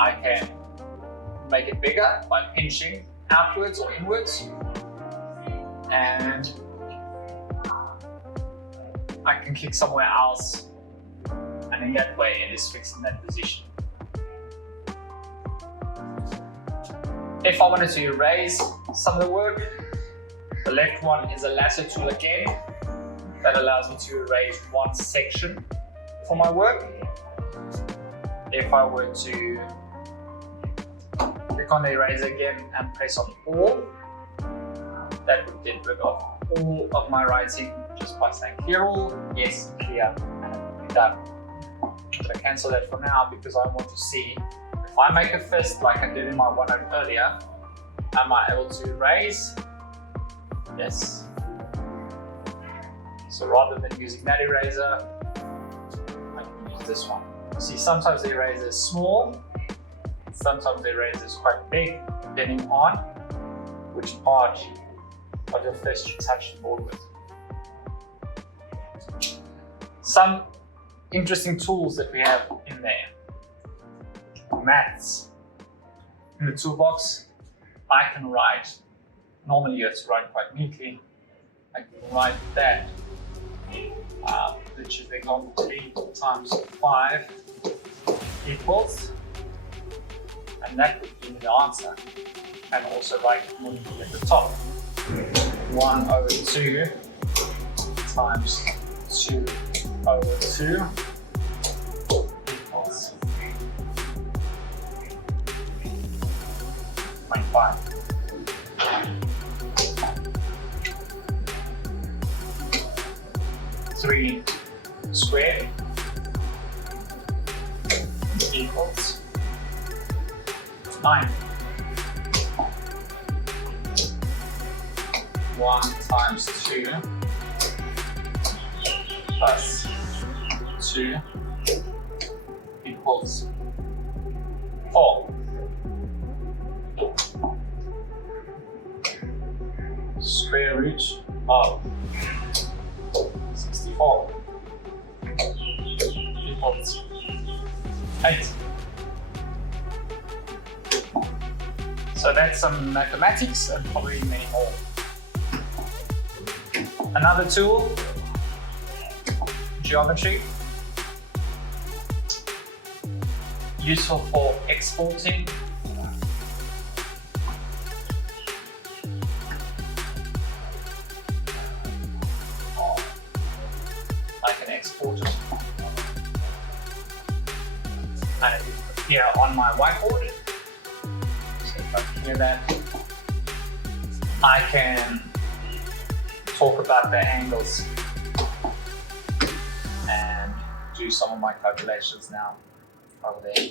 I can make it bigger by pinching outwards or inwards, and I can click somewhere else, and in that way it is fixed in that position. If I wanted to erase some of the work, the left one is a lasso tool again that allows me to erase one section for my work. If I were to click on the eraser again and press on all, that would get rid of all of my writing just by saying clear all, yes, clear, and it will be done. I'm going to cancel that for now because I want to see if I make a fist like I did in my OneNote earlier, am I able to erase? Yes. So rather than using that eraser, I can use this one. See, sometimes the eraser is small, sometimes the eraser is quite big, depending on which part of your fist you touch the board with. Some interesting tools that we have in there. Maths. In the toolbox, I can write, normally you have to write quite neatly, I can write that, which is the example 3 times 5 equals, and that would give me the answer. And also write at the top, 1 over 2 times 2 over 2 equals 0.5. Three squared equals 9. 1 times 2 plus 2 equals 4. Square root of 64 equals 8. So that's some mathematics and probably many more. Another tool, geometry, useful for exporting. I can export it and it will appear on my whiteboard. So if I clear that, I can talk about the angles and do some of my calculations now over there.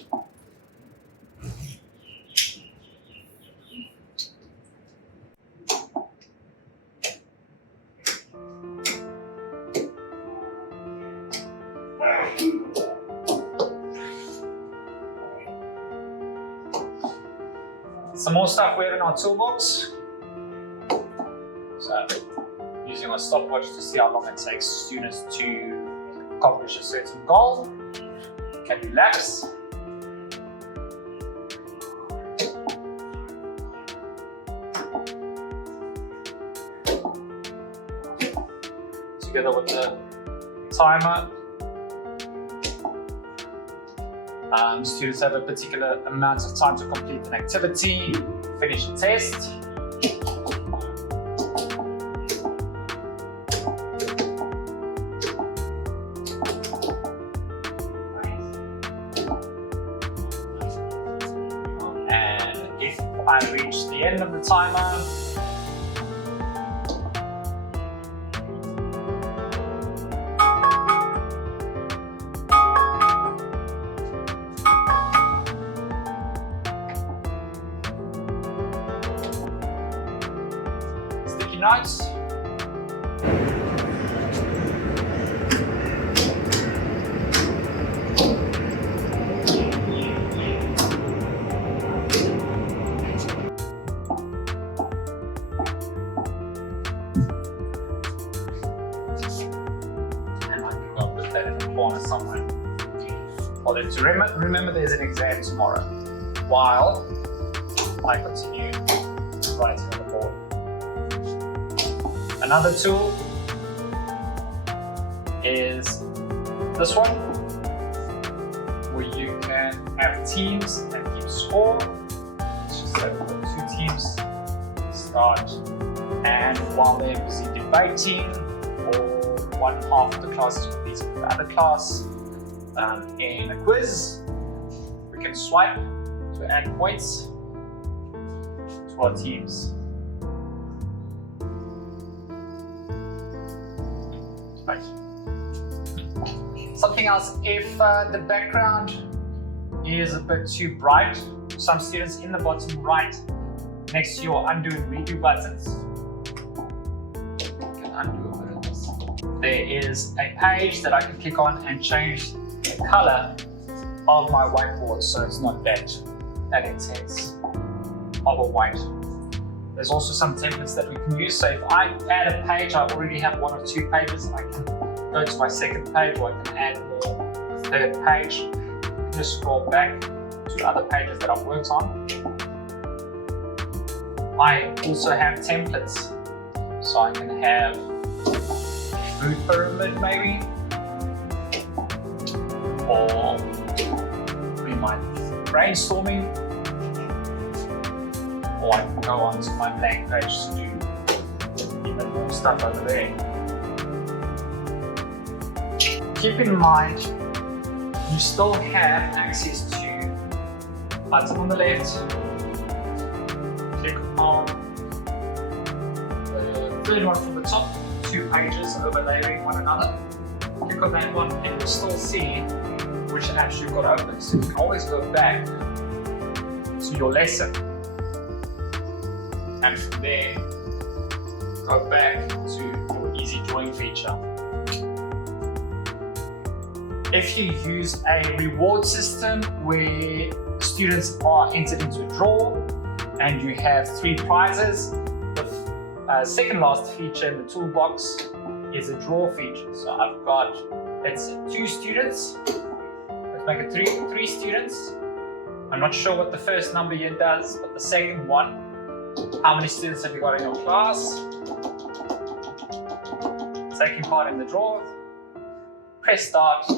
Some more stuff we have in our toolbox. So, using a stopwatch to see how long it takes students to accomplish a certain goal. Can do laps. Together with the timer, students have a particular amount of time to complete an activity, finish a test. And if I reach the end of the timer, notes. And I can go put that in the corner somewhere. For them to remember there's an exam tomorrow. while I continue writing on the board. Another tool is this one, where you can have teams and keep score. Let's just say we've got 2 teams start, and while they're busy debating, or one half of the class is competing with the other class in a quiz, we can swipe to add points to our teams. Right. Something else, if the background is a bit too bright, some students in the bottom right next to your undo and redo buttons, you can undo a bit of this. There is a page that I can click on and change the color of my whiteboard so it's not that intense of a white. There's also some templates that we can use. So if I add a page, I already have 1 or 2 pages, and I can go to my second page, or I can add more third page. I can just scroll back to other pages that I've worked on. I also have templates. So I can have food pyramid maybe, or we might be brainstorming, or I can go on to my blank page to do even more stuff over there. Keep in mind, you still have access to button on the left, click on the third one from the top, 2 pages overlaying one another. Click on that one and you'll still see which apps you've got open. So you can always go back to your lesson, and from there go back to your easy drawing feature. If you use a reward system where students are entered into a draw and you have 3 prizes, the second last feature in the toolbox is a draw feature. So I've got, let's say, 2 students. Let's make it 3 students. I'm not sure what the first number here does, but the second one, how many students have you got in your class? Taking part in the draw. Press start.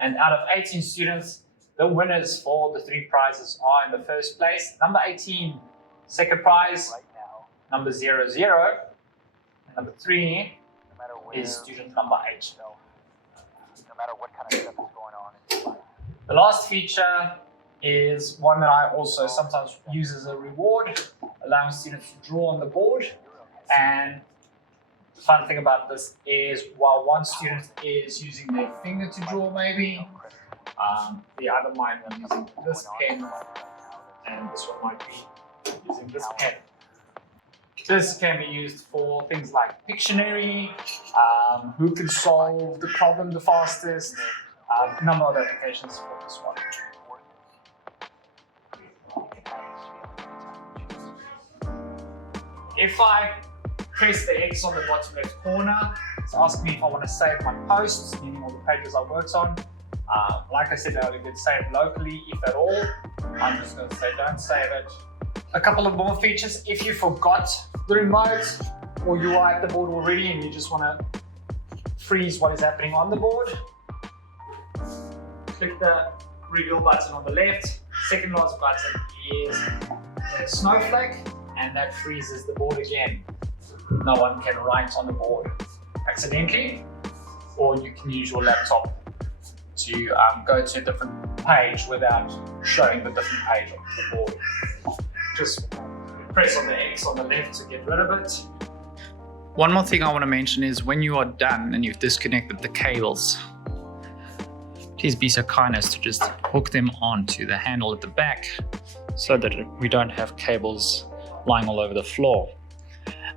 And out of 18 students, the winners for the 3 prizes are in the first place. Number 18, second prize. Number 00, and number 3 is student number 8. No matter what kind of stuff is going on in your life. The last feature is one that I also sometimes use as a reward, allowing students to draw on the board. And the fun thing about this is, while one student is using their finger to draw maybe, the other might be using this pen, and this one might be using this pen. This can be used for things like Pictionary, who can solve the problem the fastest, a number of applications for this one. If I press the X on the bottom left corner, it's asking me if I want to save my posts, meaning all the pages I worked on. Like I said earlier, you could save locally if at all. I'm just going to say don't save it. A couple of more features: if you forgot the remote, or you are at the board already and you just want to freeze what is happening on the board, click the reveal button on the left. Second last button is a snowflake, and that freezes the board again. No one can write on the board accidentally, or you can use your laptop to go to a different page without showing the different page on the board. Just press on the X on the left to get rid of it. One more thing I want to mention is, when you are done and you've disconnected the cables, please be so kind as to just hook them onto the handle at the back so that we don't have cables lying all over the floor.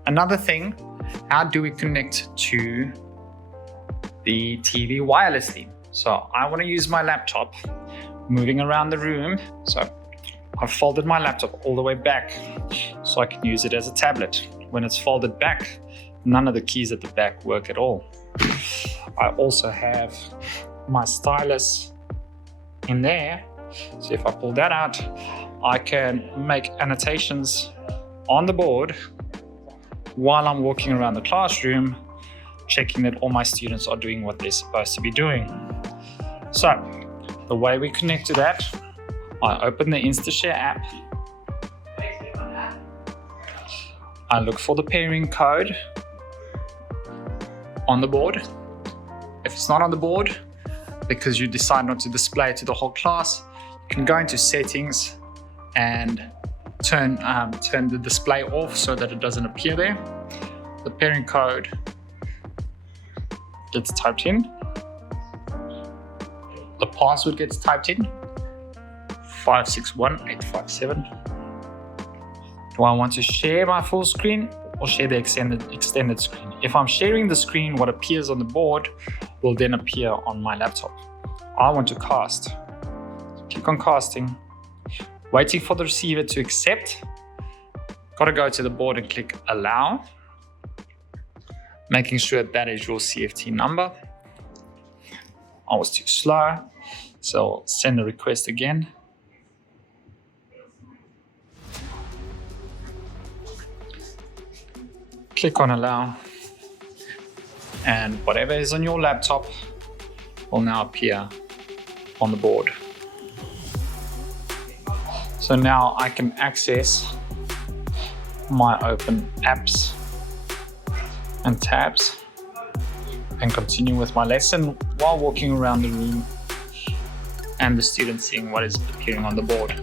Another thing, how do we connect to the TV wirelessly? So I want to use my laptop moving around the room. So I've folded my laptop all the way back so I can use it as a tablet. When it's folded back, none of the keys at the back work at all. I also have my stylus in there So if I pull that out, I can make annotations on the board while I'm walking around the classroom, checking that all my students are doing what they're supposed to be doing. So the way we connect to that, I open the InstaShare app. I look for the pairing code on the board. If it's not on the board, because you decide not to display it to the whole class, you can go into settings and turn the display off so that it doesn't appear there. The pairing code gets typed in. The password gets typed in, 561857. Do I want to share my full screen or share the extended screen? If I'm sharing the screen, what appears on the board will then appear on my laptop. I want to cast. Click on casting, waiting for the receiver to accept. Got to go to the board and click allow, making sure that is your CFT number. I was too slow, so I'll send a request again. Click on allow, and whatever is on your laptop will now appear on the board. So now I can access my open apps and tabs and continue with my lesson while walking around the room and the students seeing what is appearing on the board.